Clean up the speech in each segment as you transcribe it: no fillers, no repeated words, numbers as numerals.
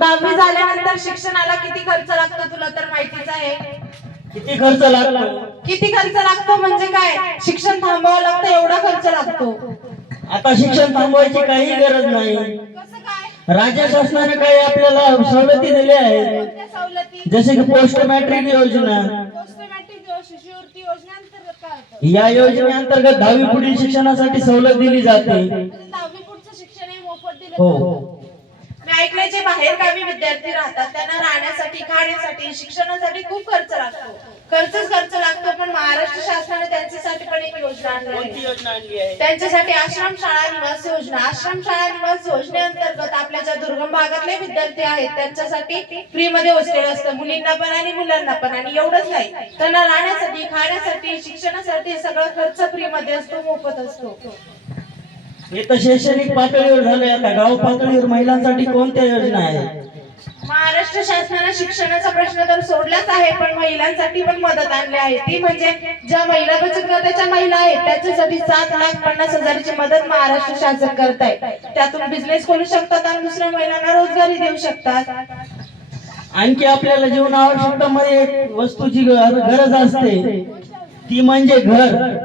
10वी झाल्यानंतर शिक्षणाला किती खर्च लागतो तुला तर माहितीच आहे. किती खर्च लागतो? किती खर्च लागतो म्हणजे काय, शिक्षण थांबवावं लागतं एवढा खर्च लागतो. आता शिक्षण थांबवायची काही गरज नाही. कसं काय? राज्य शासनाने काही आपल्याला सवलती दिल्या आहेत, कोणत्या सवलती? जसे की पोस्ट मॅट्रिक योजना. पोस्ट मॅट्रिक शिष्यवृत्ती योजनेअंतर्गत काय होतं? या योजनेअंतर्गत 10वी पुढील शिक्षणासाठी सवलत दिली जाते. म्हणजे 10वी पुढचं शिक्षण हे मोफत दिलं हो. जातं. मी ऐकलंय जे बाहेर गावी विद्यार्थी राहतात त्यांना राहण्यासाठी, खाण्यासाठी, शिक्षणासाठी खूप खर्च लागतो. खर्च लागतो, पण महाराष्ट्र शासनाने त्यांच्यासाठी पण एक योजना आणली आहे. त्यांच्यासाठी आश्रम शाळा निवास योजना. आश्रम शाळा निवास योजनेअंतर्गत आपल्या ज्या दुर्गम भागातले विद्यार्थी आहेत त्यांच्यासाठी फ्री मध्ये हॉस्टेल असतं, मुलींना पण आणि मुलांना पण. आणि एवढंच नाही, त्यांना राहण्यासाठी, खाण्यासाठी, शिक्षणासाठी सगळा खर्च फ्री मध्ये असतो, मोफत असतो. हे तर शैक्षणिक पातळीवर झाले. आता गाव पातळीवर महिलांसाठी कोणत्या योजना आहेत? महाराष्ट्र शासनाने शिक्षणाचा प्रश्न तर सोडलाच आहे, पण महिलांसाठी पण मदत आणली आहे. ती म्हणजे ज्या महिला बचत गटाच्या महिला आहेत त्यांच्यासाठी 7,50,000ची मदत महाराष्ट्र शासन करत आहे. त्यातून बिझनेस करू शकतात आणि दुसऱ्या महिलांना रोजगारी देऊ शकतात. आणखी आपल्याला जीवन आवश्यकतामध्ये एक वस्तूची गरज असते, ती म्हणजे घर.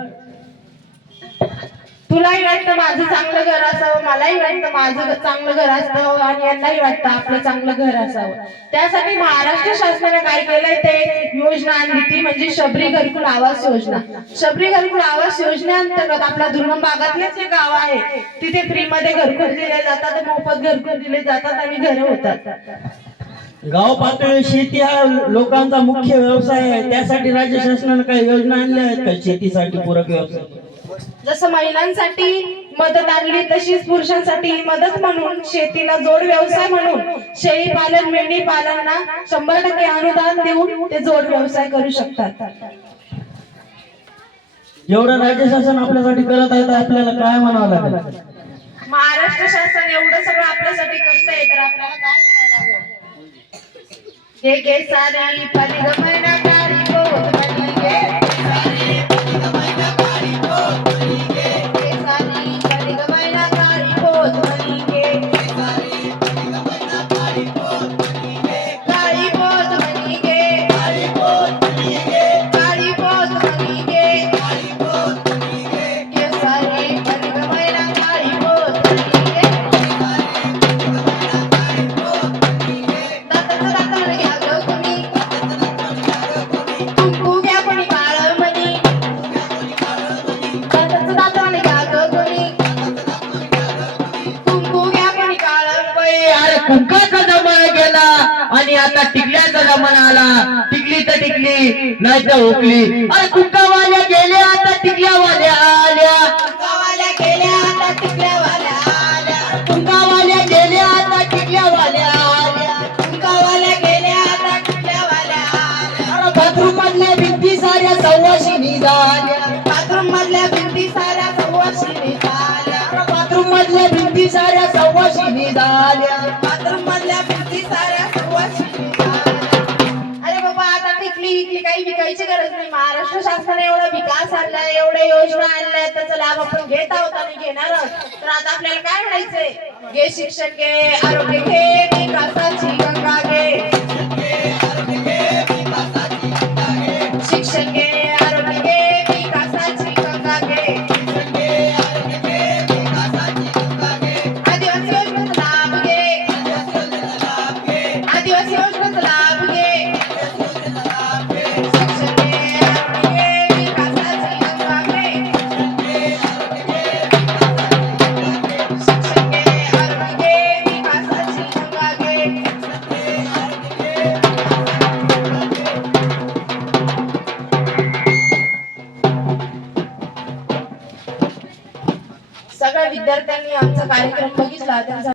तुलाही वाटतं माझं चांगलं घर असावं, मलाही वाटतं माझं चांगलं घर असावं, आणि यांनाही वाटतं आपलं चांगलं घर असावं. त्यासाठी महाराष्ट्र शासनाने काय केलंय ते योजना आणली, ती म्हणजे शबरी घरकुल आवास योजना. शबरी घरकुल आवास योजनेअंतर्गत आपल्या दुर्गम भागातले जे गाव आहे तिथे फ्री मध्ये घरकुल दिले जातात, मोफत घरकुल दिले जातात आणि घरं होतात. गाव पातळीवर शेती हा लोकांचा मुख्य व्यवसाय आहे. त्यासाठी राज्य शासनाने काही योजना आणल्या आहेत का शेतीसाठी पूरक व्यवसाय? जसं महिलांसाठी मदत आणली तशीच पुरुषांसाठी मदत म्हणून शेतीला जोड व्यवसाय म्हणून शेळी पालन, मेंढी पालनना 100% अनुदान देऊन ते जोड व्यवसाय करू शकतात. जेवढं राज्य शासन आपल्यासाठी करत आहे तर आपल्याला काय म्हणावं लागेल? महाराष्ट्र शासन एवढं सगळं आपल्यासाठी करतंय तर आपल्याला काय म्हणावं लागेल? घे सारी परिगमना कारी बोध बनी गे. कुंकाचा जमाना गेला आणि आता टिकल्याचा जमाना आला. टिकली तर टिकली, नाही तर हुकली. अरे कुंकावाल्या गेल्या आता टिकल्यावाल्या आल्या. कुंकावाल्या गेल्या आता टिकल्यावाल्या आल्या. कुंकावाल्या गेल्या आता टिकल्यावाल्या आल्या. कुंकावाल्या गेल्या आता टिकल्यावाल्या आल्या. अरे बाथरूम मधल्या भिंती साऱ्या सव्वाशिनी झाल्या. बाथरूम मधल्या भिंती साऱ्या सव्वाशिनी झाल्या. बाथरूम मधल्या भिंती साऱ्या सव्वाशिनी झाल्या. बाथरूम मधल्या भिंती साऱ्या सव्वाशिनी झाल्या. अरे बाबा, आता टिकली काही विकायची गरज नाही. महाराष्ट्र शासनाने एवढा विकास आणलाय, एवढ्या योजना आणल्या, त्याचा लाभ आपण घेत आहोत आणि घेणार आहोत. तर आता आपल्याला काय म्हणायचंय? घे शिक्षण, घे आरोग्य, घे विकासाची गंगा घे. शिक्षण घे, आरोग्य घे, विकासाची गंगा घे. आदिवासी योजनेचा लाभ घे. आदिवासी योजनेचा लाभ घे. शिक्षण घे, आरोग्य घे, विकासाची गंगा घे. शिक्षण घे, आरोग्य घे, विकासाची गंगा घे. सगळ्या विद्यार्थ्यांनी आमचा कार्यक्रम बघितला. त्यांचा